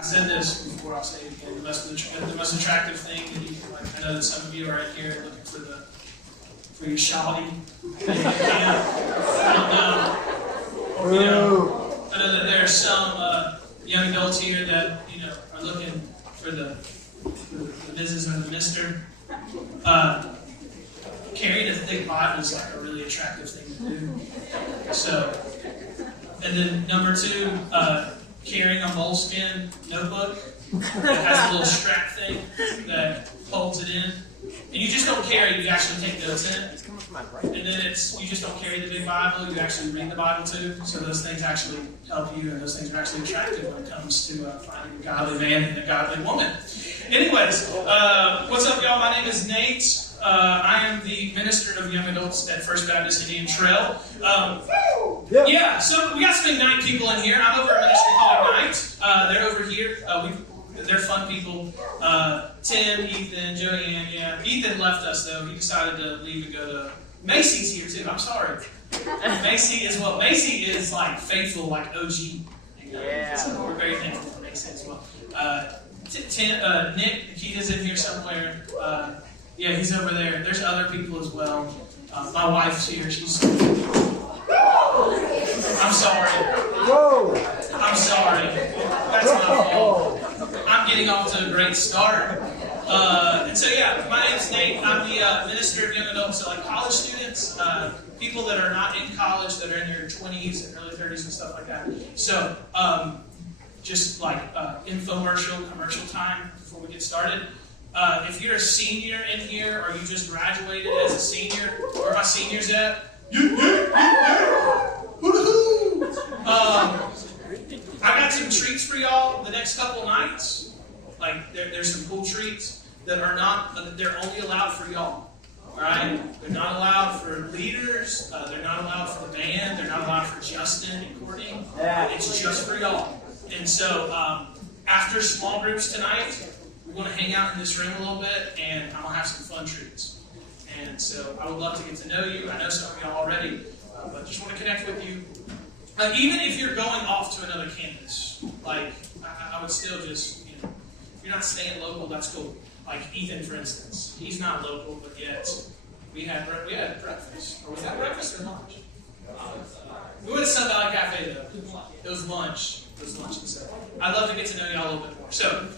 I said this before, I'll say it again. The most attractive thing that you can, like, I know that some of you are in here looking for your shawty. I don't know. I know that there are some young adults here that are looking for the Mrs. or the Mister. Carrying a thick Bible is like a really attractive thing to do. So, and then number 2, carrying a moleskin notebook that has a little strap thing that holds it in. And you just don't carry it, you actually take notes in it. And then you just don't carry the big Bible, you actually read the Bible too. So those things actually help you, and those things are actually attractive when it comes to finding a godly man and a godly woman. Anyways, what's up, y'all? My name is Nate. I am the minister of young adults at First Baptist Indian Trail. So we got some Ignite people in here. I'm over at ministry called Ignite. They're over here. They're fun people. Tim, Ethan, Joanne. Yeah, Ethan left us though. He decided to leave and go to Macy's here too. I'm sorry. Macy is Macy is like faithful, like OG. Yeah. So we're very thankful for Macy as well. Nick, Nikita's in here somewhere. Yeah, he's over there. There's other people as well. My wife's here. She's. I'm sorry. Whoa. I'm sorry. That's my fault. I'm getting off to a great start. And so, yeah, my name's Nate. I'm the minister of young adults, so like college students, people that are not in college, that are in their 20s and early 30s and stuff like that. So, just like commercial time before we get started. If you're a senior in here, or you just graduated as a senior, where are my seniors at? I got some treats for y'all the next couple nights. Like, there's some cool treats that are they're only allowed for y'all. Alright? They're not allowed for leaders, they're not allowed for the band, they're not allowed for Justin and Courtney. It's just for y'all. And so, after small groups tonight, we're going to hang out in this room a little bit, and I'm going to have some fun treats. And so I would love to get to know you. I know some of y'all already, but just want to connect with you. Even if you're going off to another campus, like, I would still just, if you're not staying local, that's cool. Like Ethan, for instance. He's not local, but yet we had breakfast. Or was that breakfast or lunch? We went to Sun Valley Cafe, though. It was lunch. And so I'd love to get to know y'all a little bit more. So,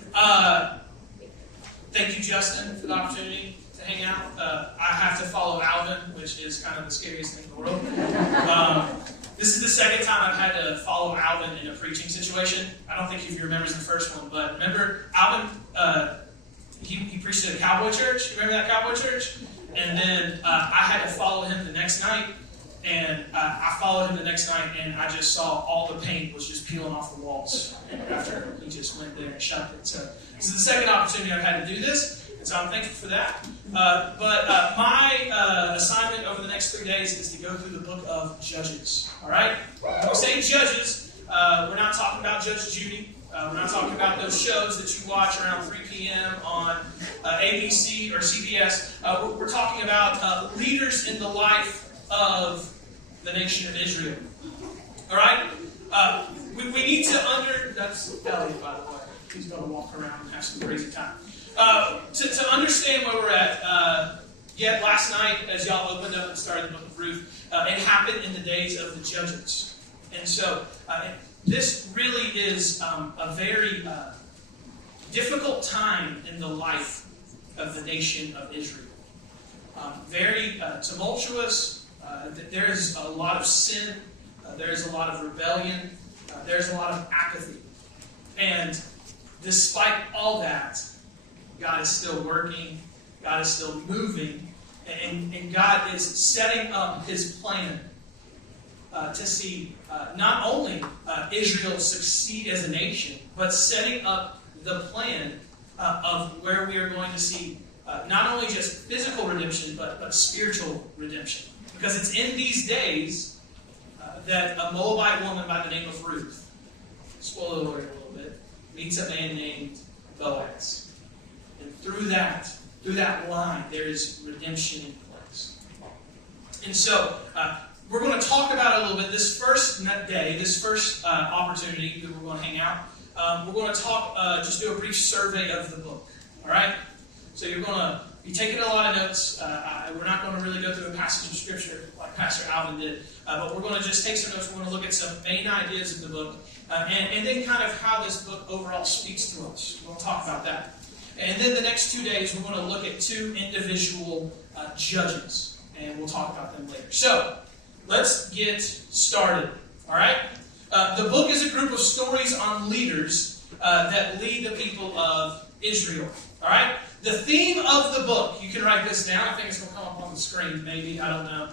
thank you, Justin, for the opportunity to hang out. I have to follow Alvin, which is kind of the scariest thing in the world. This is the second time I've had to follow Alvin in a preaching situation. I don't think if you remember the first one, but remember Alvin, he preached at a cowboy church. Remember that cowboy church? And then I had to follow him the next night. And I followed him the next night, and I just saw all the paint was just peeling off the walls after he just went there and shoved it. So this is the second opportunity I've had to do this, and so I'm thankful for that. But my assignment over the next 3 days is to go through the book of Judges. All right? When we say Judges, we're not talking about Judge Judy. We're not talking about those shows that you watch around 3 p.m. on ABC or CBS. We're talking about leaders in the life of the nation of Israel. All right? We need to that's Elliot, by the way. He's going to walk around and have some crazy time. To understand where we're at, yet last night, as y'all opened up and started the book of Ruth, it happened in the days of the Judges. And so, this really is a very difficult time in the life of the nation of Israel. Very tumultuous. There is a lot of sin. There is a lot of rebellion. There's a lot of apathy. And despite all that, God is still working. God is still moving. And God is setting up His plan to see not only Israel succeed as a nation, but setting up the plan of where we are going to see not only just physical redemption, but spiritual redemption. Because it's in these days that a Moabite woman by the name of Ruth, spoiler alert a little bit, meets a man named Boaz. And through that line, there is redemption in place. And so, we're going to talk about it a little bit. This first day, this first opportunity that we're going to hang out, we're going to talk, just do a brief survey of the book. All right? So you're going to be taking a lot of notes. We're not going to really go through a passage of Scripture like Pastor Alvin did, but we're going to just take some notes. We're going to look at some main ideas of the book, and then kind of how this book overall speaks to us. We'll talk about that. And then the next 2 days, we're going to look at 2 individual judges, and we'll talk about them later. So, let's get started. All right? The book is a group of stories on leaders that lead the people of Israel. All right? The theme of the book, you can write this down. I think it's going to come up on the screen, maybe. I don't know.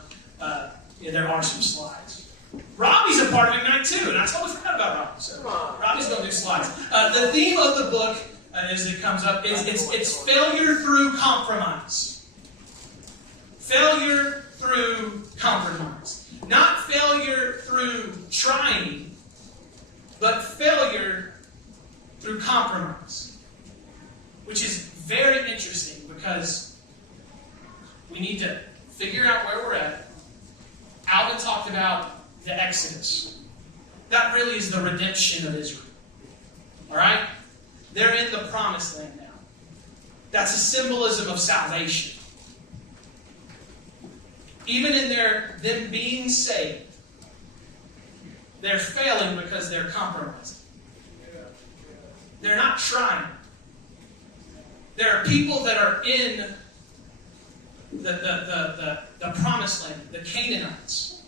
Yeah, there are some slides. Robbie's a part of Ignite too, and I totally forgot about Robbie. So Robbie's going to do slides. The theme of the book, as it comes up, is it's failure through compromise. Failure through compromise. Not failure through trying, but failure through compromise. Which is very interesting because we need to figure out where we're at. Alvin talked about the Exodus. That really is the redemption of Israel. Alright? They're in the promised land now. That's a symbolism of salvation. Even in them being saved, they're failing because they're compromising. They're not trying. There are people that are in the promised land, the Canaanites.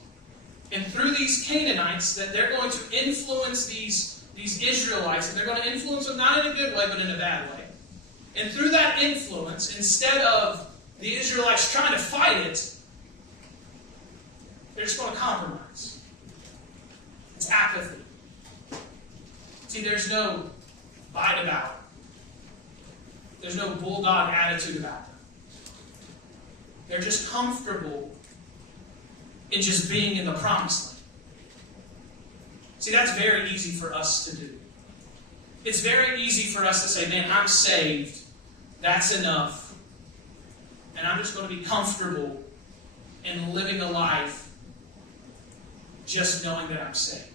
And through these Canaanites, that they're going to influence these Israelites, and they're going to influence them not in a good way, but in a bad way. And through that influence, instead of the Israelites trying to fight it, they're just going to compromise. It's apathy. See, there's no bite about it. There's no bulldog attitude about them. They're just comfortable in just being in the promised land. See, that's very easy for us to do. It's very easy for us to say, man, I'm saved. That's enough. And I'm just going to be comfortable in living a life just knowing that I'm saved.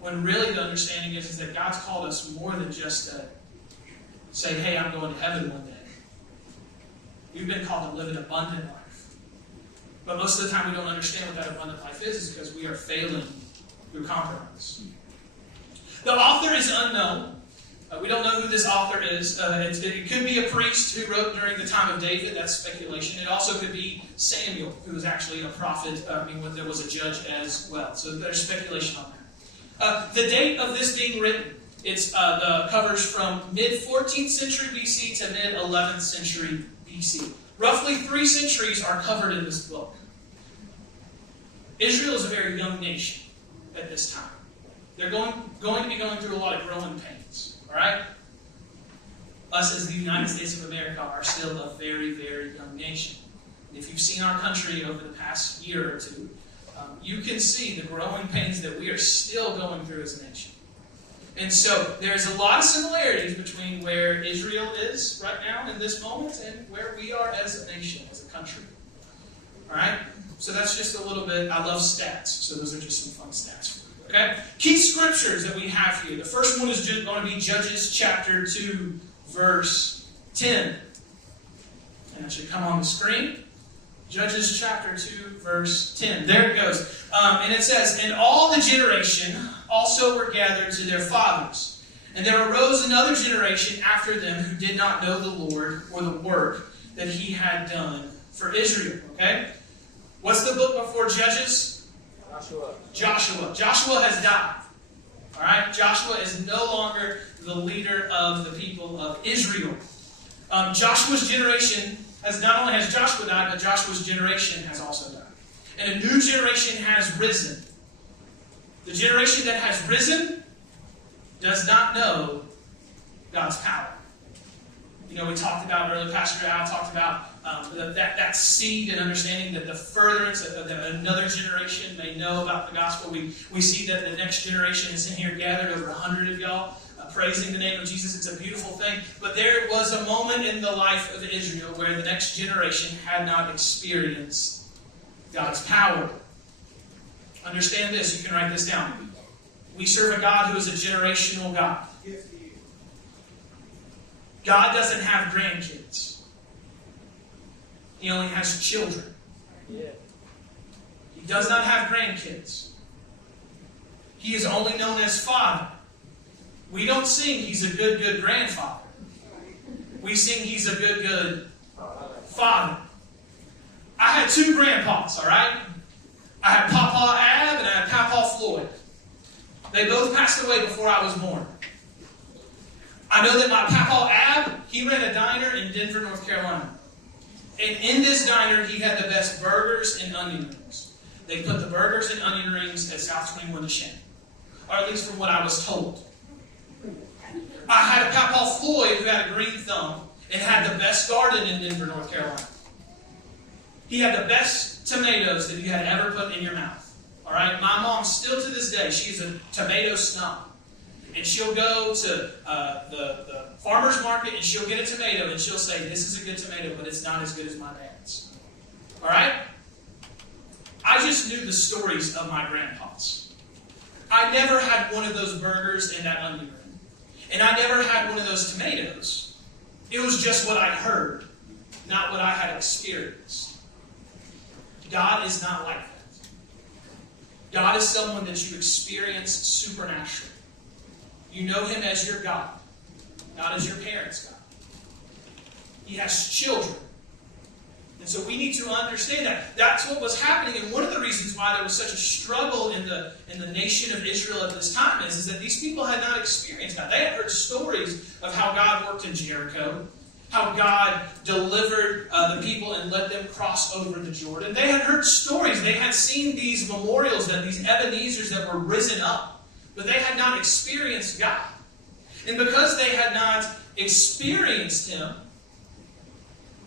When really the understanding is that God's called us more than just to say, hey, I'm going to heaven one day. We've been called to live an abundant life. But most of the time we don't understand what that abundant life is because we are failing through compromise. The author is unknown. We don't know who this author is. It could be a priest who wrote during the time of David. That's speculation. It also could be Samuel, who was actually a prophet. When there was a judge as well. So there's speculation on that. The date of this being written, it's covers from mid-14th century BC to mid-11th century BC. Roughly 3 centuries are covered in this book. Israel is a very young nation at this time. They're going to be going through a lot of growing pains. All right? Us as the United States of America are still a very, very young nation. And if you've seen our country over the past year or two, you can see the growing pains that we are still going through as a nation. And so there's a lot of similarities between where Israel is right now in this moment and where we are as a nation, as a country. All right? So that's just a little bit. I love stats, so those are just some fun stats for you. Okay? Key scriptures that we have here. The first one is going to be Judges chapter 2, verse 10. And that should come on the screen. Judges chapter 2, verse 10. There it goes. And it says, and all the generation also were gathered to their fathers. And there arose another generation after them who did not know the Lord or the work that he had done for Israel. Okay? What's the book before Judges? Joshua. Joshua has died. All right? Joshua is no longer the leader of the people of Israel. Joshua's generation not only has Joshua died, but Joshua's generation has also died. And a new generation has risen. The generation that has risen does not know God's power. We talked about earlier, Pastor Al talked about that seed and understanding that the furtherance that another generation may know about the gospel. We see that the next generation is in here gathered, over 100 of y'all, praising the name of Jesus. It's a beautiful thing. But there was a moment in the life of Israel where the next generation had not experienced God's power. Understand this. You can write this down. We serve a God who is a generational God. God doesn't have grandkids. He only has children. He does not have grandkids. He is only known as Father. We don't sing He's a good grandfather. We sing He's a good Father. I had two grandpas, all right? I had Papa Ab and I had Papa Floyd. They both passed away before I was born. I know that my Papa Ab, he ran a diner in Denver, North Carolina. And in this diner, he had the best burgers and onion rings. They put the burgers and onion rings at South 21 to shame. Or at least from what I was told. I had a Papa Floyd who had a green thumb and had the best garden in Denver, North Carolina. He had the best tomatoes that you had ever put in your mouth. All right? My mom, still to this day, she's a tomato snob. And she'll go to the farmer's market and she'll get a tomato and she'll say, this is a good tomato, but it's not as good as my dad's. All right? I just knew the stories of my grandpas. I never had one of those burgers and that onion ring. And I never had one of those tomatoes. It was just what I heard, not what I had experienced. God is not like that. God is someone that you experience supernaturally. You know Him as your God, not as your parents' God. He has children. And so we need to understand that. That's what was happening, and one of the reasons why there was such a struggle in the nation of Israel at this time is that these people had not experienced God. They had heard stories of how God worked in Jericho, how God delivered the people and let them cross over the Jordan. They had heard stories. They had seen these memorials, and these Ebenezers that were risen up. But they had not experienced God. And because they had not experienced Him,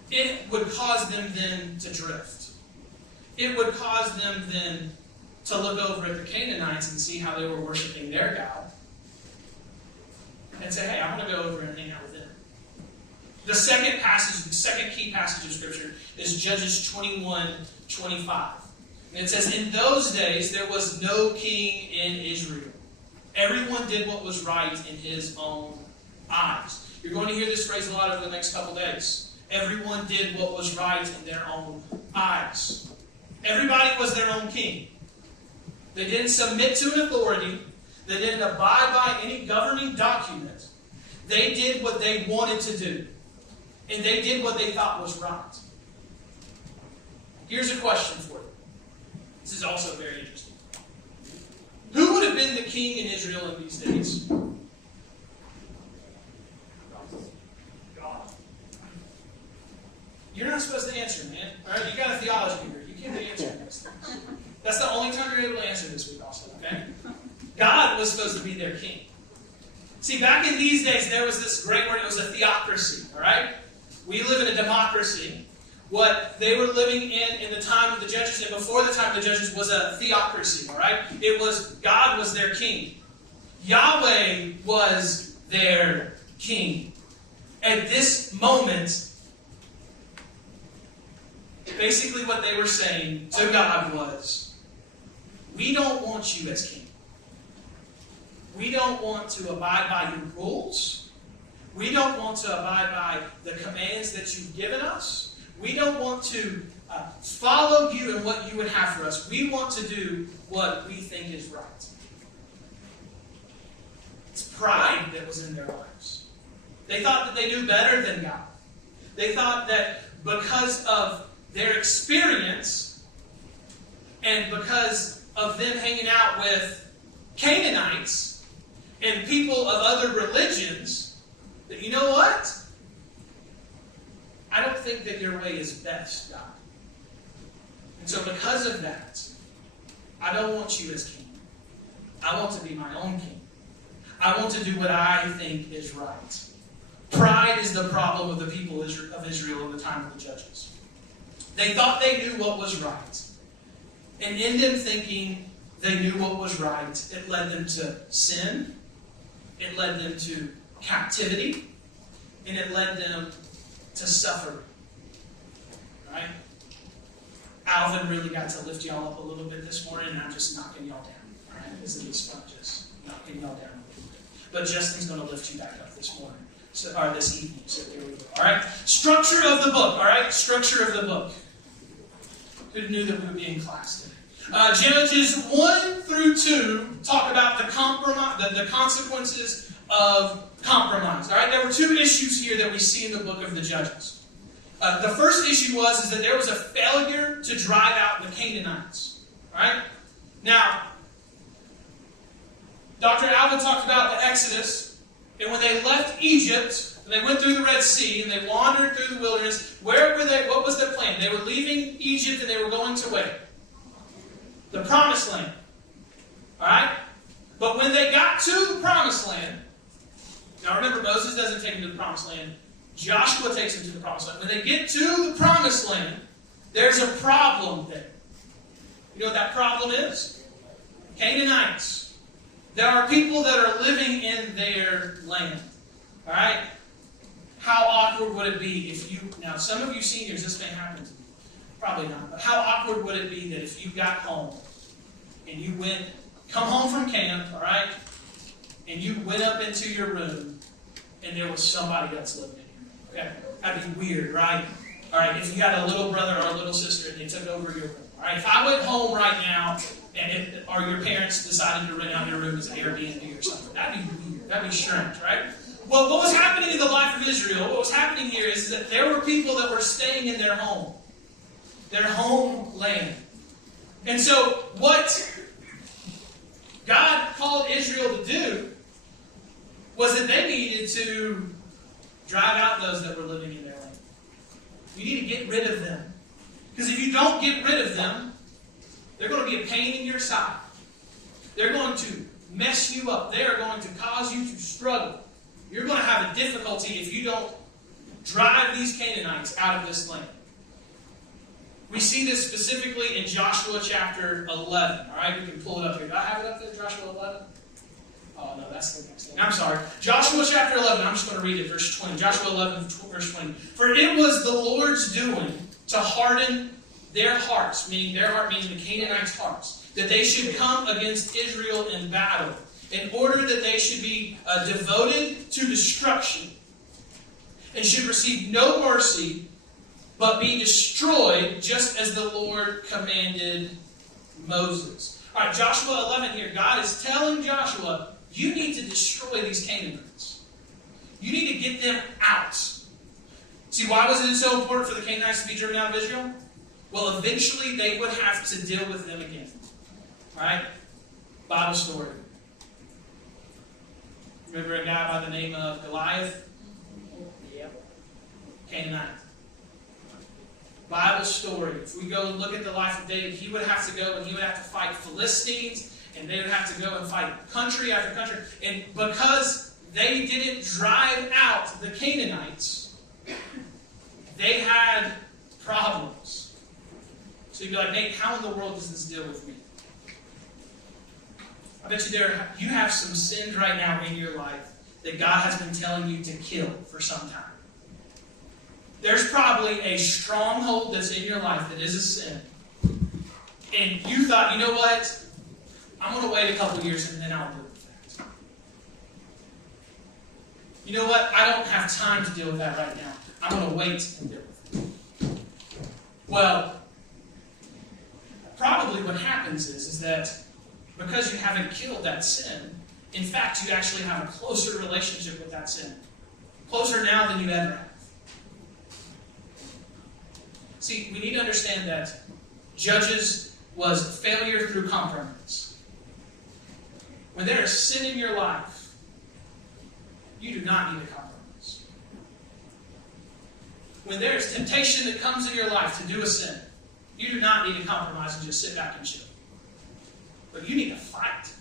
it would cause them then to drift. It would cause them then to look over at the Canaanites and see how they were worshiping their God. And say, hey, I want to go over and hang out with them. The second key passage of Scripture is Judges 21:25. And it says, in those days there was no king in Israel. Everyone did what was right in his own eyes. You're going to hear this phrase a lot over the next couple days. Everyone did what was right in their own eyes. Everybody was their own king. They didn't submit to an authority. They didn't abide by any governing document. They did what they wanted to do. And they did what they thought was right. Here's a question for you. This is also very interesting. Who would have been the king in Israel in these days? God. You're not supposed to answer, man. All right, you got a theology degree. You can't be answering these things. That's the only time you're able to answer this week also, okay? God was supposed to be their king. See, back in these days, there was this great word. It was a theocracy, all right? We live in a democracy. What they were living in the time of the judges and before the time of the judges was a theocracy, all right? It was, God was their king. Yahweh was their king. At this moment, basically what they were saying to God was, we don't want you as king. We don't want to abide by your rules. We don't want to abide by the commands that you've given us. We don't want to follow you and what you would have for us. We want to do what we think is right. It's pride that was in their lives. They thought that they knew better than God. They thought that because of their experience and because of them hanging out with Canaanites and people of other religions, that you know what? I don't think that your way is best, God. And so because of that, I don't want you as king. I want to be my own king. I want to do what I think is right. Pride is the problem of the people of Israel in the time of the judges. They thought they knew what was right. And in them thinking they knew what was right, it led them to sin. It led them to captivity. And it led them to suffer. Right? Alvin really got to lift y'all up a little bit this morning, and I'm just knocking y'all down. Right? Because of these sponges. knocking y'all down. But Justin's going to lift you back up this morning. Or this evening. So there we go. Alright? Structure of the book. Alright? Structure of the book. Who knew that we would be in class today? Judges 1 through 2 talk about the consequences of compromise. Alright? There were two issues here that we see in the book of the Judges. The first issue is that there was a failure to drive out the Canaanites. Alright? Now, Dr. Alvin talked about the Exodus, and when they left Egypt, and they went through the Red Sea, and they wandered through the wilderness, where were they? What was their plan? They were leaving Egypt, and they were going to where? The Promised Land. Alright? But when they got to the Promised Land, now remember, Moses doesn't take them to the Promised Land. Joshua takes them to the Promised Land. When they get to the Promised Land, there's a problem there. You know what that problem is? Canaanites. There are people that are living in their land. Alright? How awkward would it be if you... Now, some of you seniors, this may happen to you. Probably not. But how awkward would it be that if you got home and you come home from camp, alright? And you went up into your room and there was somebody else living in your room. Okay? That'd be weird, right? Alright, if you got a little brother or a little sister and they took over your room. Alright, if I went home right now or your parents decided to rent out your room as an Airbnb or something, that'd be weird. That'd be strange, right? Well, what was happening in the life of Israel, what was happening here is that there were people that were staying in their home. Their homeland. And so, what God called Israel to do was that they needed to drive out those that were living in their land. You need to get rid of them. Because if you don't get rid of them, they're going to be a pain in your side. They're going to mess you up. They are going to cause you to struggle. You're going to have a difficulty if you don't drive these Canaanites out of this land. We see this specifically in Joshua chapter 11. Alright, we can pull it up here. Do I have it up there, Joshua 11? Oh, no, that's the next thing. I'm sorry. Joshua chapter 11, I'm just going to read it, verse 20. Joshua 11, verse 20. For it was the Lord's doing to harden their hearts, meaning their heart, meaning the Canaanites' hearts, that they should come against Israel in battle, in order that they should be devoted to destruction, and should receive no mercy, but be destroyed, just as the Lord commanded Moses. All right, Joshua 11 here. God is telling Joshua, you need to destroy these Canaanites. You need to get them out. See, why was it so important for the Canaanites to be driven out of Israel? Well, eventually they would have to deal with them again. All right? Bible story. Remember a guy by the name of Goliath? Yep. Canaanite. Bible story. If we go and look at the life of David, he would have to go and he would have to fight Philistines, and they would have to go and fight country after country. And because they didn't drive out the Canaanites, they had problems. So you'd be like, Nate, how in the world does this deal with me? I bet you have some sins right now in your life that God has been telling you to kill for some time. There's probably a stronghold that's in your life that is a sin. And you thought, you know what? I'm going to wait a couple years and then I'll deal with that. You know what? I don't have time to deal with that right now. I'm going to wait and deal with it. Well, probably what happens is that because you haven't killed that sin, in fact, you actually have a closer relationship with that sin. Closer now than you ever have. See, we need to understand that Judges was failure through compromise. When there is sin in your life, you do not need to compromise. When there is temptation that comes in your life to do a sin, you do not need to compromise and just sit back and chill. But you need to fight.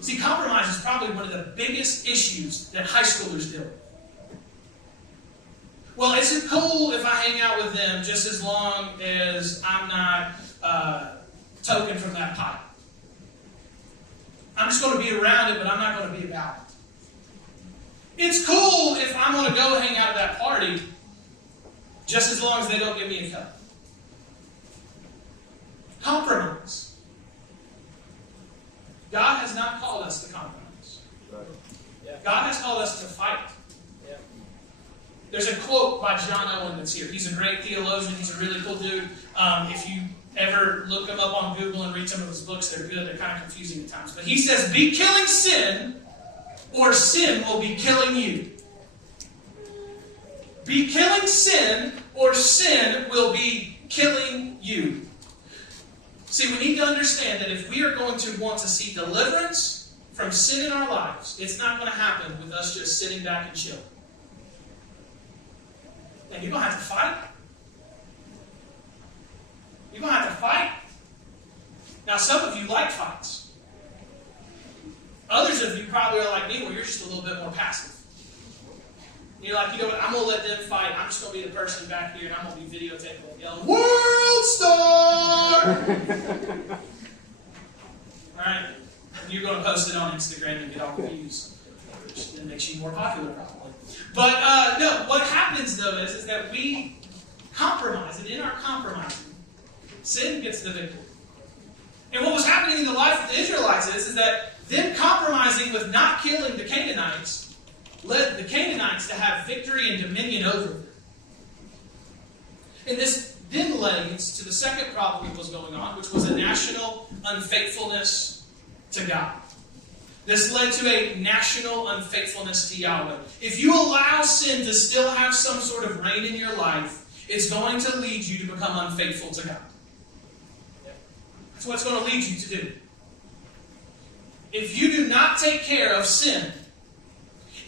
See, compromise is probably one of the biggest issues that high schoolers deal with. Well, is it cool if I hang out with them just as long as I'm not token from that pipe? I'm just going to be around it, but I'm not going to be about it. It's cool if I'm going to go hang out at that party just as long as they don't give me a cup. Compromise. God has not called us to compromise. God has called us to fight. There's a quote by John Owen that's here. He's a great theologian. He's a really cool dude. If you ever look him up on Google and read some of his books, they're good. They're kind of confusing at times. But he says, be killing sin, or sin will be killing you. Be killing sin, or sin will be killing you. See, we need to understand that if we are going to want to see deliverance from sin in our lives, it's not going to happen with us just sitting back and chilling. And you're going to have to fight. You're going to have to fight. Now, some of you like fights. Others of you probably are like me, where you're just a little bit more passive. You're like, you know what, I'm going to let them fight. I'm just going to be the person back here, and I'm going to be videotaping and yelling, World Star! Alright? You're going to post it on Instagram and get all the views. Which then makes you more popular, probably. But, no, what happens, though, is that we compromise, and in our compromising, sin gets the victory. And what was happening in the life of the Israelites is that them compromising with not killing the Canaanites led the Canaanites to have victory and dominion over them. And this then leads to the second problem that was going on, which was a national unfaithfulness to God. This led to a national unfaithfulness to Yahweh. If you allow sin to still have some sort of reign in your life, it's going to lead you to become unfaithful to God. That's what it's going to lead you to do. If you do not take care of sin,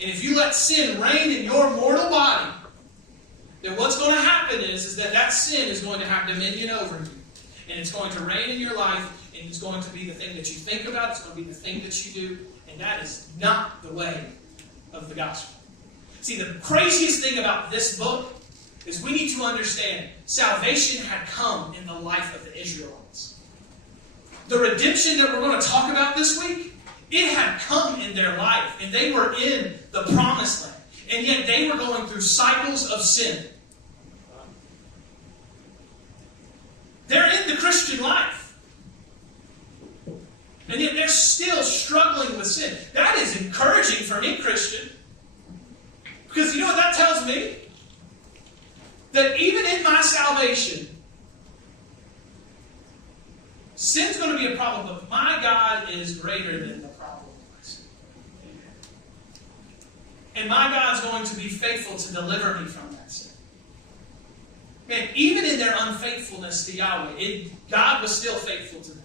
and if you let sin reign in your mortal body, then what's going to happen is that sin is going to have dominion over you. And it's going to reign in your life, and it's going to be the thing that you think about, it's going to be the thing that you do, and that is not the way of the gospel. See, the craziest thing about this book is we need to understand salvation had come in the life of the Israelites. The redemption that we're going to talk about this week, it had come in their life, and they were in the promised land, and yet they were going through cycles of sin. They're in the Christian life, and yet they're still struggling with sin. That is encouraging for me, Christian, because you know what that tells me? That even in my salvation, sin's going to be a problem, but my God is greater than the problem of my sin. And my God's going to be faithful to deliver me from that sin. Man, even in their unfaithfulness to Yahweh, God was still faithful to them.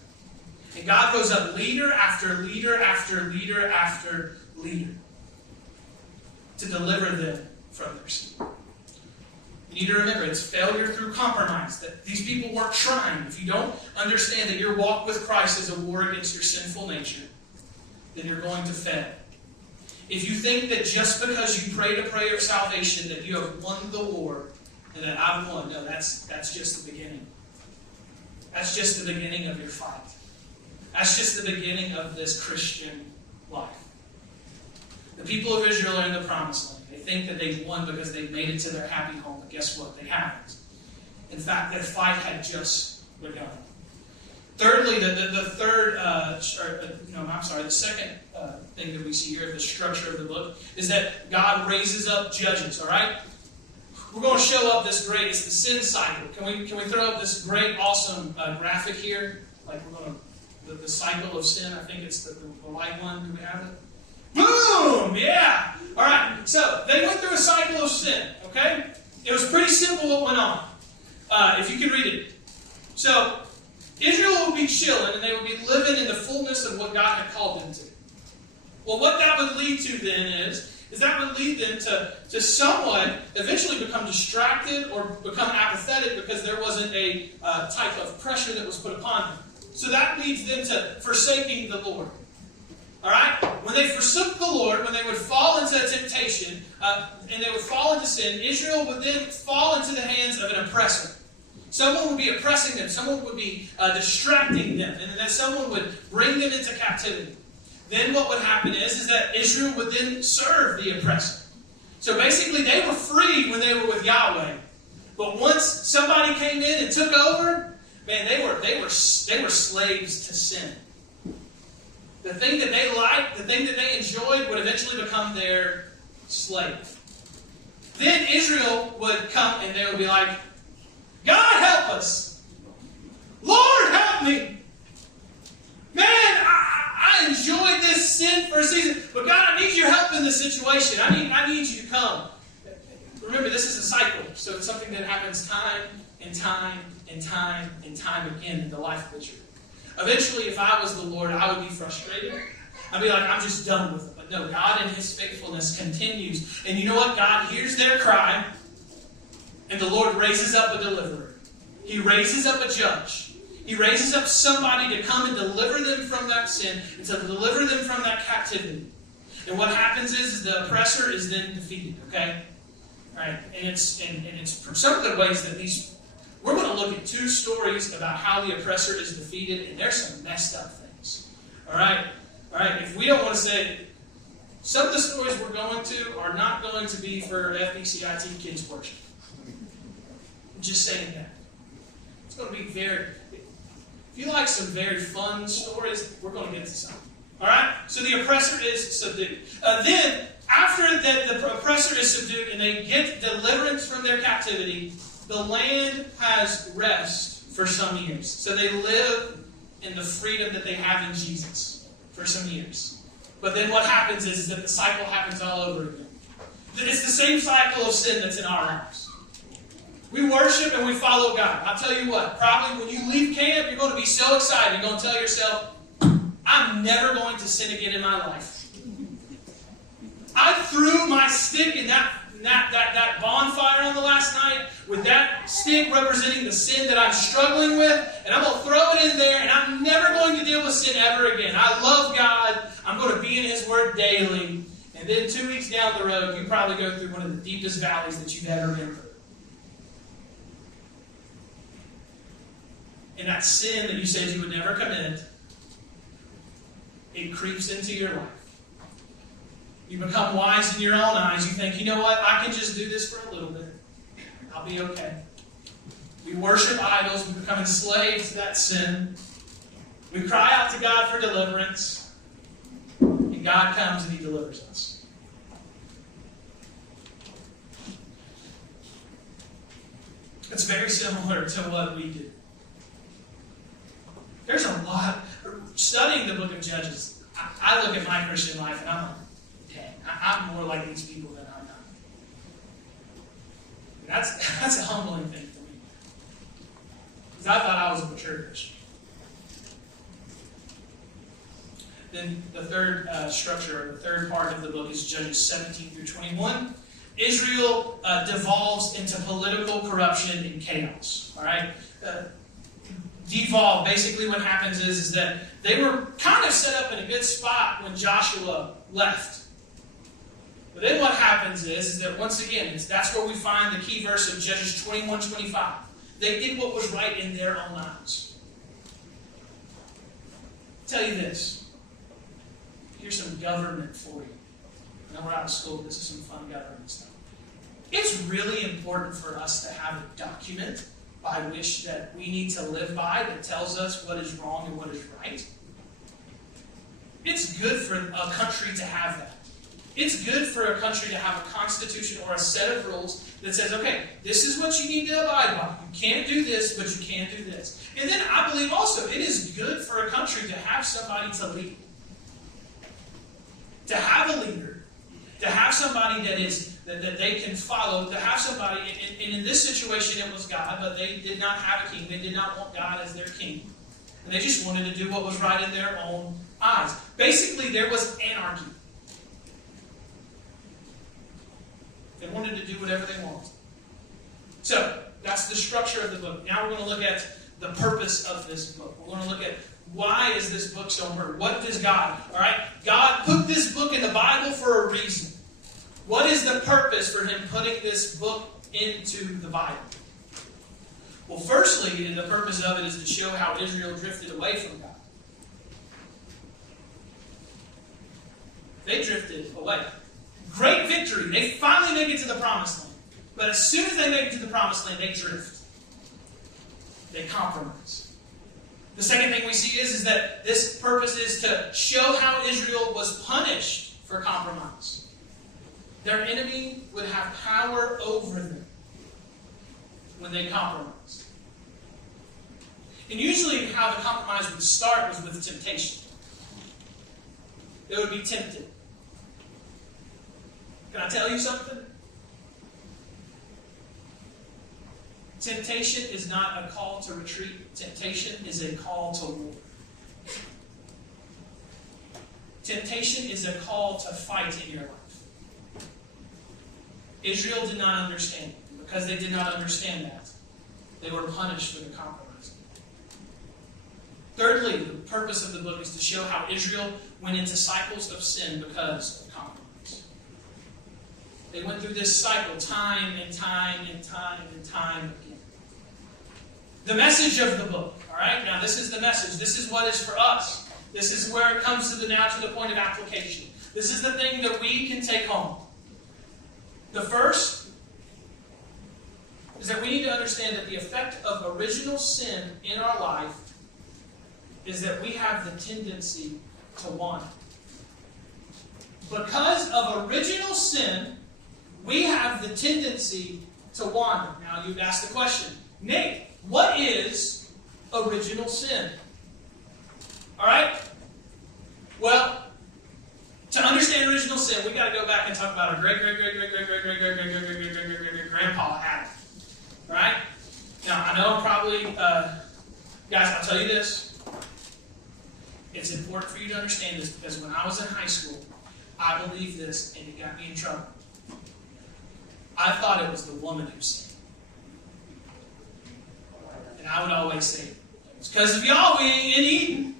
And God rose up leader after leader after leader after leader to deliver them from their sin. You need to remember, it's failure through compromise. That these people weren't trying. If you don't understand that your walk with Christ is a war against your sinful nature, then you're going to fail. If you think that just because you prayed a prayer of salvation that you have won the war and that I've won, no, that's just the beginning. That's just the beginning of your fight. That's just the beginning of this Christian life. The people of Israel are in the promised land. They think that they've won because they've made it to their happy home, but guess what? They haven't. In fact, their fight had just begun. Thirdly, the second thing that we see here, the structure of the book, is that God raises up judges, all right? We're going to show up this great, it's the sin cycle. Can we throw up this great, awesome graphic here? Like we're going to, the cycle of sin, I think it's the light one. Do we have it? Boom! Yeah! All right, so they went through a cycle of sin, okay? It was pretty simple what went on. If you can read it. So, Israel would be chilling, and they would be living in the fullness of what God had called them to. Well, what that would lead to then is that would lead them to somewhat eventually become distracted or become apathetic because there wasn't a type of pressure that was put upon them. So that leads them to forsaking the Lord. All right? When they forsook the Lord, when they would fall into temptation, and they would fall into sin, Israel would then fall into the hands of an oppressor. Someone would be oppressing them. Someone would be distracting them. And then someone would bring them into captivity. Then what would happen is that Israel would then serve the oppressor. So basically they were free when they were with Yahweh. But once somebody came in and took over, man, they were slaves to sin. the thing that they liked, the thing that they enjoyed, would eventually become their slave. Then Israel would come and they would be like, God help us! Lord help me! Man, I enjoyed this sin for a season, but God, I need your help in this situation. I need you to come. Remember, this is a cycle, so it's something that happens time and time and time and time again in the life of Israel. Eventually, if I was the Lord, I would be frustrated. I'd be like, I'm just done with it. But no, God in His faithfulness continues. And you know what? God hears their cry, and the Lord raises up a deliverer. He raises up a judge. He raises up somebody to come and deliver them from that sin and to deliver them from that captivity. And what happens is the oppressor is then defeated, okay? All right? And it's from some of the ways that we're going to look at two stories about how the oppressor is defeated, and there's some messed up things. All right? All right, if we don't want to say, some of the stories we're going to are not going to be for FBCIT kids worship. I'm just saying that. It's going to be if you like some very fun stories, we're going to get to some. All right? So the oppressor is subdued. Then, after the oppressor is subdued and they get deliverance from their captivity, the land has rest for some years. So they live in the freedom that they have in Jesus for some years. But then what happens is that the cycle happens all over again. It's the same cycle of sin that's in our lives. We worship and we follow God. I'll tell you what, probably when you leave camp, you're going to be so excited. You're going to tell yourself, I'm never going to sin again in my life. I threw my stick in that bonfire on the last night with that stick representing the sin that I'm struggling with, and I'm going to throw it in there, and I'm never going to deal with sin ever again. I love God. I'm going to be in His Word daily. And then 2 weeks down the road, you probably go through one of the deepest valleys that you've ever been through. And that sin that you said you would never commit, it creeps into your life. You become wise in your own eyes. You think, you know what? I can just do this for a little bit. I'll be okay. We worship idols. We become enslaved to that sin. We cry out to God for deliverance. And God comes and He delivers us. It's very similar to what we do. There's a lot. Studying the book of Judges, I look at my Christian life and I'm like, dang, I'm more like these people than I'm not. That's a humbling thing for me. Because I thought I was a mature Christian. Then the third structure, or the third part of the book is Judges 17 through 21. Israel devolves into political corruption and chaos. All right? Devolve, basically what happens is that they were kind of set up in a good spot when Joshua left. But then what happens is that once again, that's where we find the key verse of Judges 21:25. They did what was right in their own eyes. I'll tell you this. Here's some government for you. I know we're out of school, but this is some fun government stuff. It's really important for us to have a document by which that we need to live by that tells us what is wrong and what is right. It's good for a country to have that. It's good for a country to have a constitution or a set of rules that says, okay, this is what you need to abide by. You can't do this, but you can do this. And then I believe also it is good for a country to have somebody to lead. To have a leader. To have somebody that they can follow. To have somebody, and in this situation it was God, but they did not have a king. They did not want God as their king. And they just wanted to do what was right in their own eyes. Basically, there was anarchy. They wanted to do whatever they wanted. So, that's the structure of the book. Now we're going to look at the purpose of this book. We're going to look at why is this book so important? What does God, all right? God put this book in the Bible for a reason. What is the purpose for Him putting this book into the Bible? Well, firstly, the purpose of it is to show how Israel drifted away from God. They drifted away. Great victory. They finally make it to the Promised Land. But as soon as they make it to the Promised Land, they drift. They compromise. The second thing we see is that this purpose is to show how Israel was punished for compromise. Their enemy would have power over them when they compromised. And usually how the compromise would start was with temptation. They would be tempted. Can I tell you something? Temptation is not a call to retreat. Temptation is a call to war. Temptation is a call to fight in your life. Israel did not understand it. Because they did not understand that, they were punished for the compromise. Thirdly, the purpose of the book is to show how Israel went into cycles of sin because of compromise. They went through this cycle time and time and time and time again. The message of the book, all right? Now, this is the message. This is what is for us. This is where it comes to the point of application. This is the thing that we can take home. The first is that we need to understand that the effect of original sin in our life is that we have the tendency to want it. Because of original sin, we have the tendency to wander. Now, you've asked the question, Nate, what is original sin? All right? Well, to understand original sin, we've got to go back and talk about our great-great-great-great-great-great-great-great-great-great-great-grandpa Adam. All right? Now, I know I'm probably, guys, I'll tell you this. It's important for you to understand this because when I was in high school, I believed this and it got me in trouble. I thought it was the woman who sinned. And I would always say, it's because of Yahweh in Eden.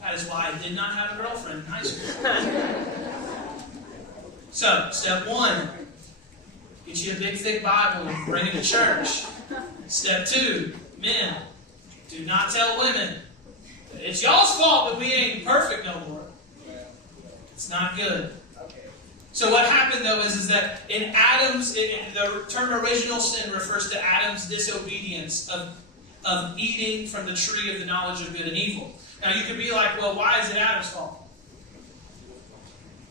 That is why I did not have a girlfriend in high school. So, step one, get you a big, thick Bible and bring it to church. Step two, men, do not tell women that it's y'all's fault that we ain't perfect no more. It's not good. So what happened, though, is that in the term original sin refers to Adam's disobedience of eating from the tree of the knowledge of good and evil. Now, you could be like, well, why is it Adam's fault?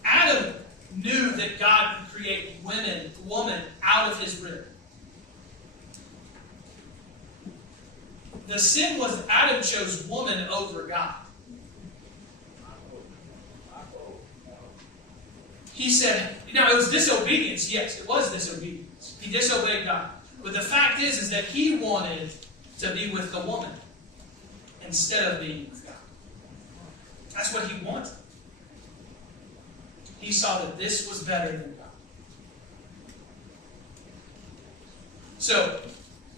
Adam knew that God could create woman out of his rib. The sin was Adam chose woman over God. He said, now it was disobedience. Yes, it was disobedience. He disobeyed God. But the fact is that he wanted to be with the woman instead of being with God. That's what he wanted. He saw that this was better than God. So,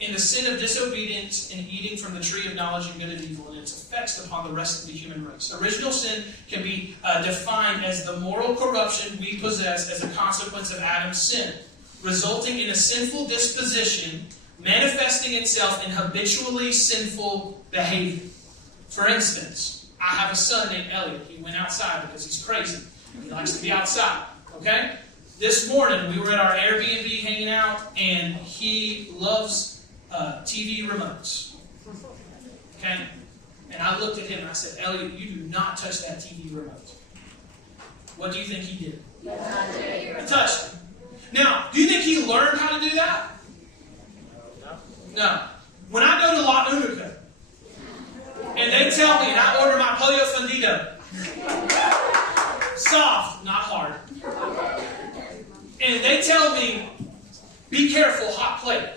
in the sin of disobedience and eating from the tree of knowledge of good and evil and its effects upon the rest of the human race. Original sin can be defined as the moral corruption we possess as a consequence of Adam's sin, resulting in a sinful disposition manifesting itself in habitually sinful behavior. For instance, I have a son named Elliot. He went outside because he's crazy. He likes to be outside. Okay? This morning, we were at our Airbnb hanging out, and he loves TV remotes. Okay? And I looked at him and I said, Elliot, you do not touch that TV remote. What do you think he did? He touched it. Now, do you think he learned how to do that? No. When I go to La Unica, and they tell me, and I order my pollo fundido, soft, not hard, and they tell me, be careful, hot plate.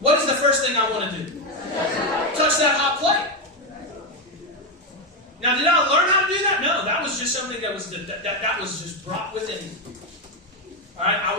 What is the first thing I want to do? Touch that hot plate. Now, did I learn how to do that? No, that was just something that was just brought within me. All right, I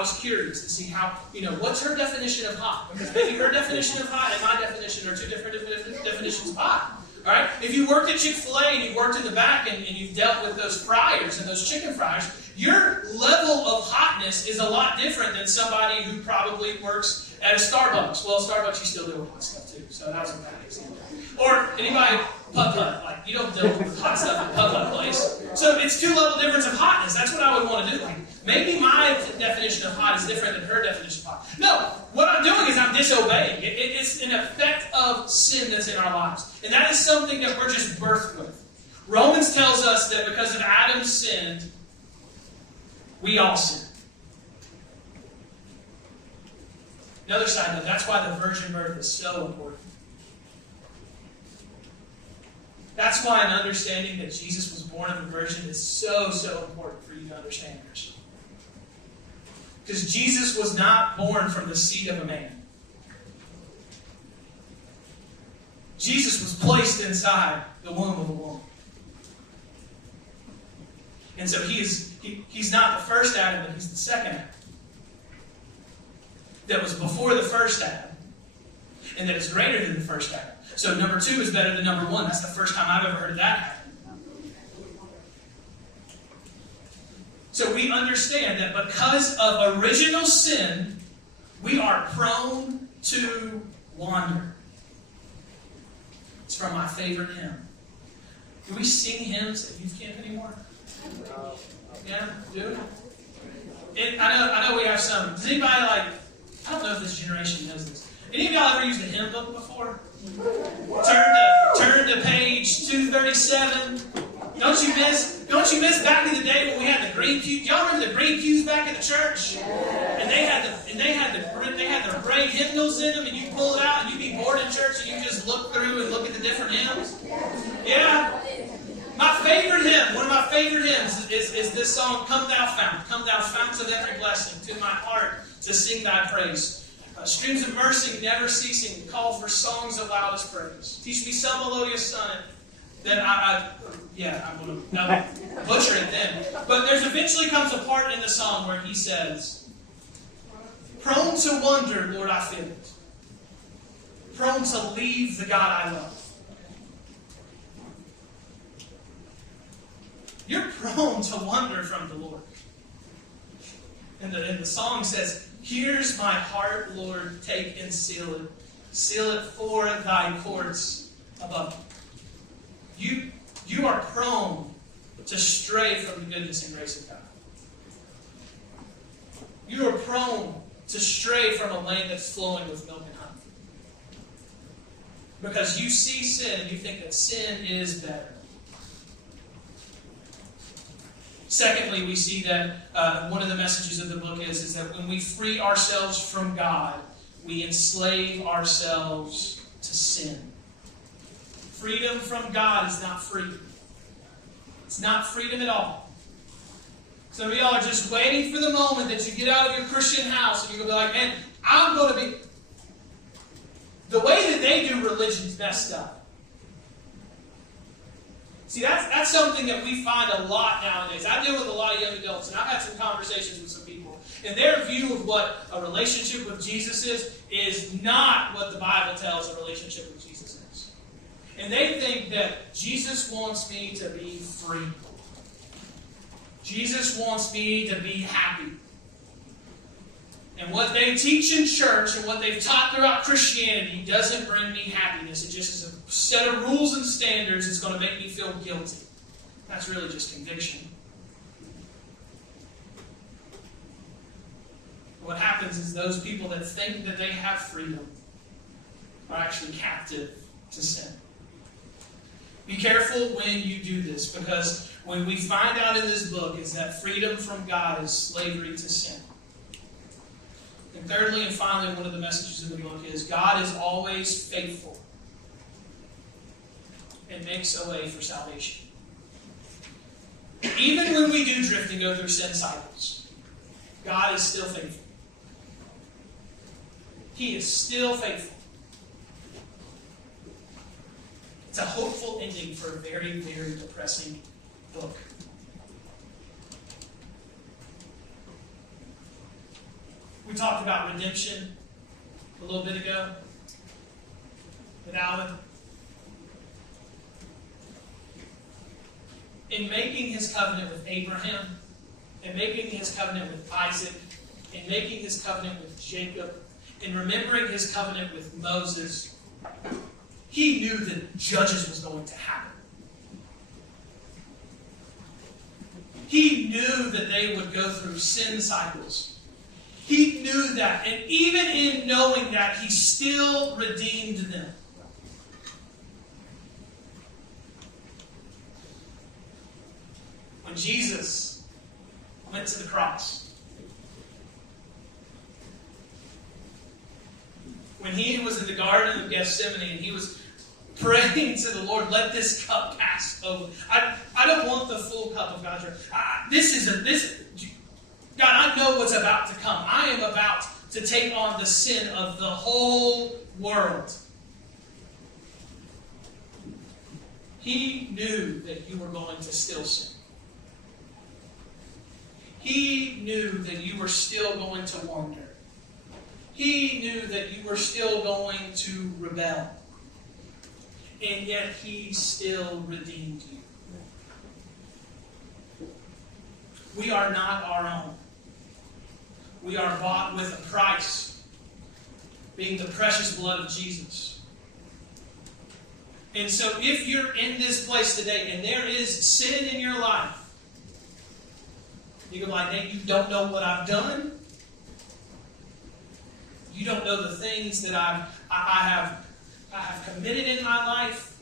was curious to see how, what's her definition of hot? Because maybe her definition of hot and my definition are two different definitions of hot. All right, if you worked at Chick-fil-A and you've worked in the back and you've dealt with those fryers and those chicken fryers, your level of hotness is a lot different than somebody who probably works at a Starbucks. Well, Starbucks, you still deal with hot stuff too, so that was a bad example. Or anybody, putt-putt, like you don't deal with hot stuff at putt-putt place. So it's 2-level difference of hotness. That's what I would want to do. Like, maybe my definition of hot is different than her definition of hot. No, what I'm doing is I'm disobeying. It's an effect of sin that's in our lives. And that is something that we're just birthed with. Romans tells us that because of Adam's sin, we all sin. Another side note, that's why the virgin birth is so important. That's why an understanding that Jesus was born of a virgin is so, so important for you to understand, Christian. Because Jesus was not born from the seed of a man. Jesus was placed inside the womb of a woman. And so he's not the first Adam, but he's the second Adam. That was before the first Adam. And that is greater than the first Adam. So number 2 is better than number 1. That's the first time I've ever heard of that happen. So we understand that because of original sin, we are prone to wander. It's from my favorite hymn. Do we sing hymns at youth camp anymore? Yeah, do? I know we have some. Does anybody I don't know if this generation knows this. Any of y'all ever used a hymn book before? Turn to page 237. Don't you miss back in the day when we had the green pews? Y'all remember the green pews back in the church? And they had the gray hymnals in them, and you pull it out, and you'd be bored in church, and you just look through and look at the different hymns. Yeah. My favorite hymn, one of my favorite hymns is this song, Come Thou Fount of every blessing, to my heart to sing thy praise. Streams of mercy never ceasing, call for songs of loudest praise. Teach me some melodious sonnet that I'm going to butcher it then. But there's eventually comes a part in the song where he says, prone to wonder, Lord, I feel it. Prone to leave the God I love. You're prone to wander from the Lord. And the song says, here's my heart, Lord, take and seal it. Seal it for thy courts above. You are prone to stray from the goodness and grace of God. You are prone to stray from a lane that's flowing with milk and honey. Because you see sin and you think that sin is better. Secondly, we see that one of the messages of the book is that when we free ourselves from God, we enslave ourselves to sin. Freedom from God is not freedom. It's not freedom at all. Some of y'all are just waiting for the moment that you get out of your Christian house and you're going to be like, man, I'm going to be... The way that they do religion is messed up. See, that's something that we find a lot nowadays. I deal with a lot of young adults, and I've had some conversations with some people. And their view of what a relationship with Jesus is not what the Bible tells a relationship with Jesus is. And they think that Jesus wants me to be free. Jesus wants me to be happy. And what they teach in church and what they've taught throughout Christianity doesn't bring me happiness. It just is a set of rules and standards that's going to make me feel guilty. That's really just conviction. What happens is those people that think that they have freedom are actually captive to sin. Be careful when you do this, because when we find out in this book is that freedom from God is slavery to sin. And thirdly and finally, one of the messages of the book is God is always faithful and makes a way for salvation. Even when we do drift and go through sin cycles, God is still faithful. He is still faithful. It's a hopeful ending for a very, very depressing book. We talked about redemption a little bit ago with Alvin. In making his covenant with Abraham, in making his covenant with Isaac, in making his covenant with Jacob, in remembering his covenant with Moses, he knew that judges was going to happen. He knew that they would go through sin cycles. He knew that. And even in knowing that, He still redeemed them. When Jesus went to the cross, when He was in the Garden of Gethsemane and He was praying to the Lord, let this cup pass over. I don't want the full cup of God's wrath. God, I know what's about to come. I am about to take on the sin of the whole world. He knew that you were going to still sin. He knew that you were still going to wander. He knew that you were still going to rebel. And yet He still redeemed you. We are not our own. We are bought with a price, being the precious blood of Jesus. And so if you're in this place today and there is sin in your life, you go like, Nate, you don't know what I've done. You don't know the things that I have committed in my life.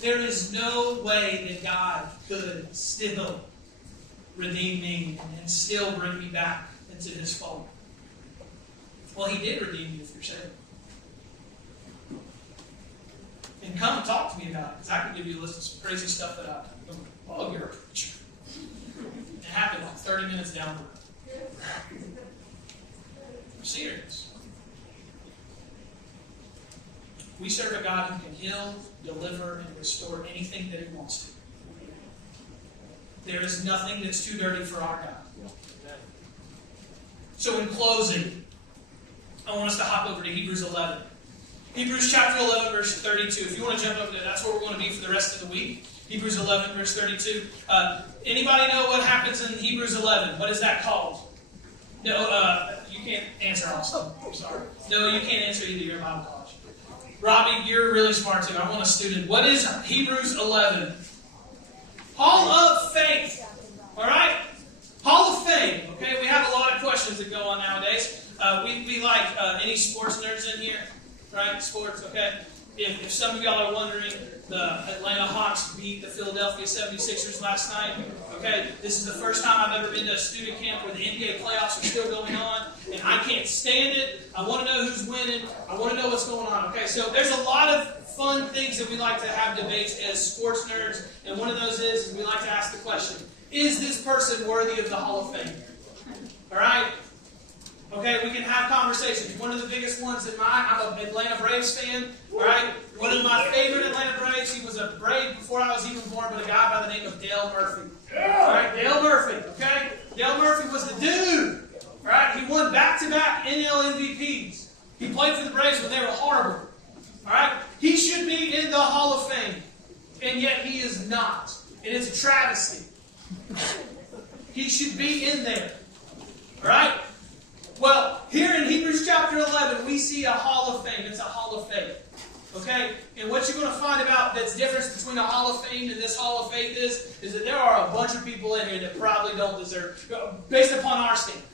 There is no way that God could still redeem me and still bring me back into His fold. Well, He did redeem you if you're saved. And come and talk to me about it, because I can give you a list of some crazy stuff that I've done. Oh, you're a preacher. It happened like 30 minutes down the road. I'm serious. We serve a God who can heal, deliver, and restore anything that He wants to. There is nothing that's too dirty for our God. So in closing, I want us to hop over to Hebrews 11. Hebrews chapter 11, verse 32. If you want to jump over there, that's where we're going to be for the rest of the week. Hebrews 11, verse 32. Anybody know what happens in Hebrews 11? What is that called? No, you can't answer also. I'm sorry. No, you can't answer either. You're in Bible college. Robbie, you're really smart too. I want a student. What is Hebrews 11? Hall of Faith. All right? Hall of Fame. Okay, we have a lot of questions that go on nowadays. We like any sports nerds in here, right? Sports, okay? If some of y'all are wondering, the Atlanta Hawks beat the Philadelphia 76ers last night. Okay, this is the first time I've ever been to a student camp where the NBA playoffs are still going on, and I can't stand it. I want to know who's winning. I want to know what's going on. Okay, so there's a lot of fun things that we like to have debates as sports nerds, and one of those is we like to ask the question, is this person worthy of the Hall of Fame? All right? Okay, we can have conversations. One of the biggest ones in I'm an Atlanta Braves fan. All right? One of my favorite Atlanta Braves, he was a Brave before I was even born, but a guy by the name of Dale Murphy. All right, Dale Murphy, okay? Dale Murphy was the dude. All right? He won back-to-back NL MVPs. He played for the Braves when they were horrible. All right? He should be in the Hall of Fame, and yet he is not. And it's a travesty. He should be in there. All right? Well, here in Hebrews chapter 11, we see a Hall of Fame. It's a Hall of Faith. Okay? And what you're going to find about that's the difference between a Hall of Fame and this Hall of Faith is that there are a bunch of people in here that probably don't deserve, based upon our standard.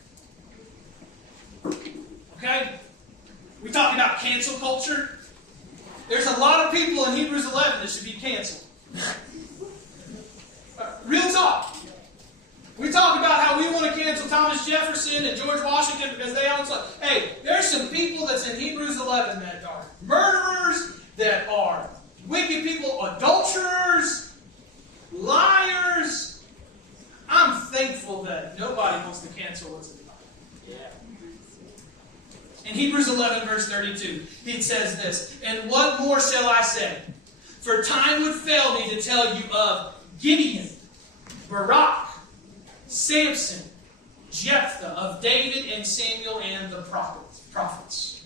Okay? We talk about cancel culture. There's a lot of people in Hebrews 11 that should be canceled. Real talk. We talk about how we want to cancel Thomas Jefferson and George Washington because they own stuff. Hey, there's some people that's in Hebrews 11 that are murderers, that are wicked people, adulterers, liars. I'm thankful that nobody wants to cancel what's in the Bible. Yeah. In Hebrews 11, verse 32, it says this, "And what more shall I say? For time would fail me to tell you of Gideon, Barak, Samson, Jephthah, of David and Samuel and the prophets."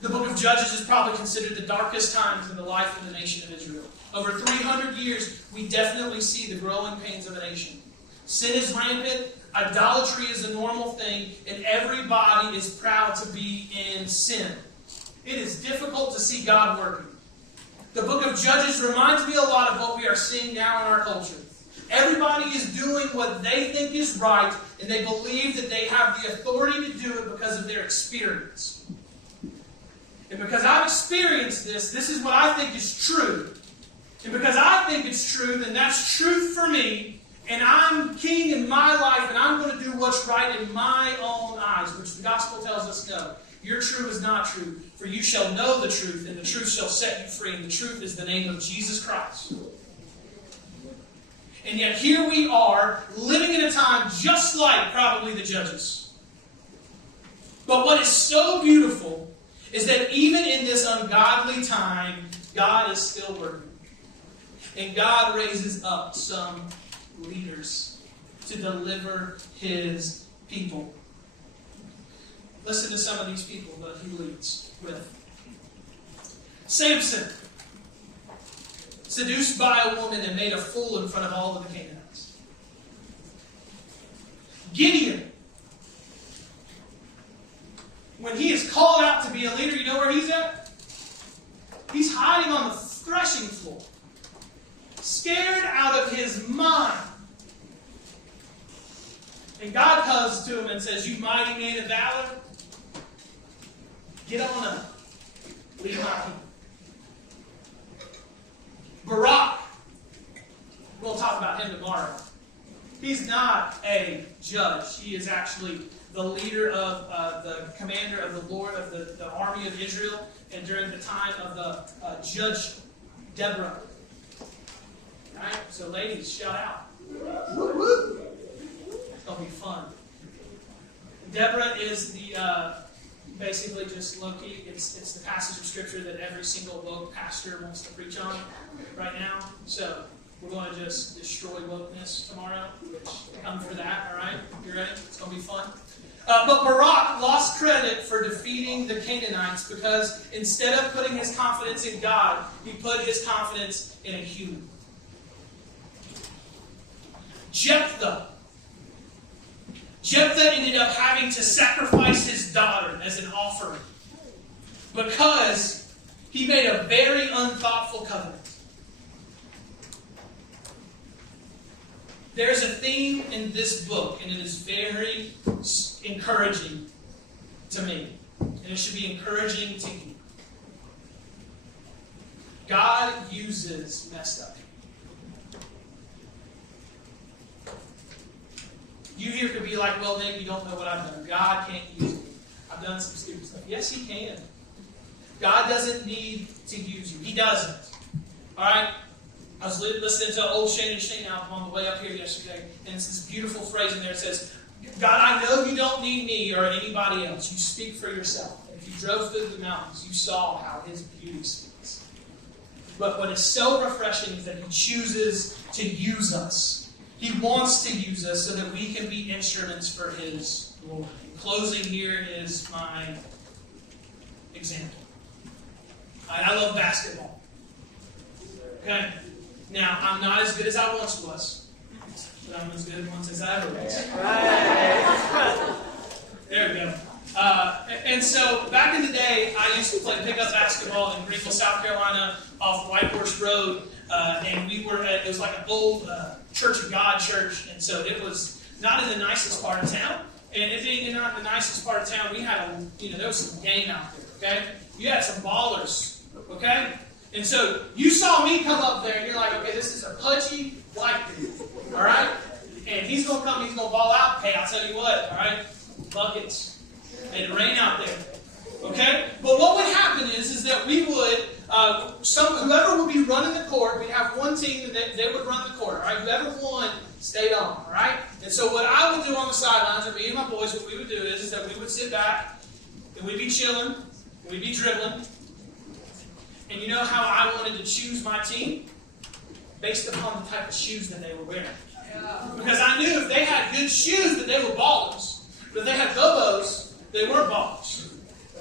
The book of Judges is probably considered the darkest times in the life of the nation of Israel. Over 300 years, we definitely see the growing pains of a nation. Sin is rampant, idolatry is a normal thing, and everybody is proud to be in sin. It is difficult to see God working. The book of Judges reminds me a lot of what we are seeing now in our culture. Every everybody is doing what they think is right, and they believe that they have the authority to do it because of their experience. And because I've experienced this, this is what I think is true. And because I think it's true, then that's truth for me, and I'm king in my life, and I'm going to do what's right in my own eyes, which the gospel tells us no. Your truth is not true, for you shall know the truth, and the truth shall set you free, and the truth is the name of Jesus Christ. And yet here we are, living in a time just like probably the judges. But what is so beautiful is that even in this ungodly time, God is still working. And God raises up some leaders to deliver His people. Listen to some of these people that He leads with. Samson, seduced by a woman and made a fool in front of all of the Canaanites. Gideon, when he is called out to be a leader, you know where he's at? He's hiding on the threshing floor, scared out of his mind. And God comes to him and says, "You mighty man of valor, get on up. Lead my people." Barak, we'll talk about him tomorrow. He's not a judge. He is actually the leader of the commander of the Lord of the army of Israel, and during the time of the judge Deborah. All right? So ladies, shout out. It's going to be fun. Deborah is the basically just low-key. It's the passage of Scripture that every single woke pastor wants to preach on right now. So we're going to just destroy wokeness tomorrow, which come for that, all right? You ready? It's going to be fun. But Barak lost credit for defeating the Canaanites because instead of putting his confidence in God, he put his confidence in a human. Jephthah ended up having to sacrifice his daughter as an offering because he made a very unthoughtful covenant. There's a theme in this book, and it is very encouraging to me. And it should be encouraging to you. God uses messed up people. You here could be like, "Well, Nick, you don't know what I've done. God can't use me. I've done some stupid stuff." Yes, He can. God doesn't need to use you. He doesn't. All right? I was listening to an old Shannon Shane album on the way up here yesterday, and it's this beautiful phrase in there. It says, "God, I know you don't need me or anybody else. You speak for yourself. If you drove through the mountains, you saw how His beauty speaks." But what is so refreshing is that He chooses to use us. He wants to use us so that we can be instruments for His glory. In closing, here is my example. I love basketball. Okay? Now, I'm not as good as I once was, but I'm as good once as I ever was. Right. There we go. And so, back in the day, I used to play pickup basketball in Greenville, South Carolina, off White Horse Road. And we were it was like an old Church of God church, and so it was not in the nicest part of town. And if it not in the nicest part of town, we had there was some game out there. Okay, you had some ballers. Okay, and so you saw me come up there, and you're like, okay, this is a pudgy white dude. All right, and he's gonna come, he's gonna ball out. Hey, I'll tell you what. All right, buckets. It'd rain out there. Okay, but what would happen is that we would. Whoever would be running the court, we'd have one team that they would run the court. All right, whoever won stayed on. All right, and so what I would do on the sidelines, or me and my boys, what we would do is that we would sit back and we'd be chilling, and we'd be dribbling. And you know how I wanted to choose my team? Based upon the type of shoes that they were wearing. Because I knew if they had good shoes, that they were ballers. But if they had Bobos, they weren't ballers.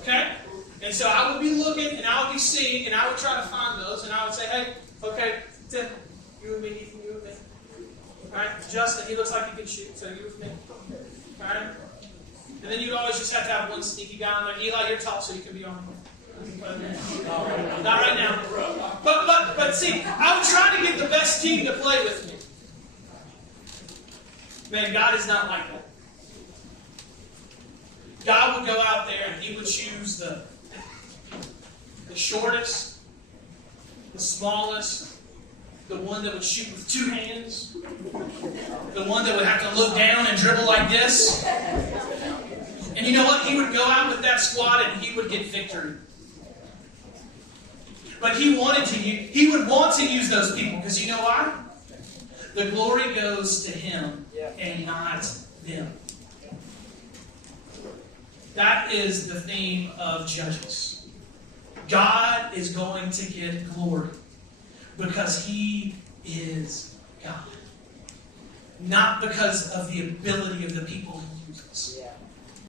Okay? And so I would be looking, and I would be seeing, and I would try to find those, and I would say, "Hey, okay, Tim, you with me, Ethan, you with me? All right, Justin, he looks like he can shoot, so you with me? All right?" And then you'd always just have to have one sneaky guy on there. Eli, you're tall, so you can be on the Not right now. But see, I would try to get the best team to play with me. Man, God is not like that. God would go out there and He would choose the shortest, the smallest, the one that would shoot with 2 hands, the one that would have to look down and dribble like this. And you know what? He would go out with that squad and he would get victory. But he would want to use those people because you know why? The glory goes to Him and not them. That is the theme of Judges. God is going to get glory because He is God. Not because of the ability of the people He uses.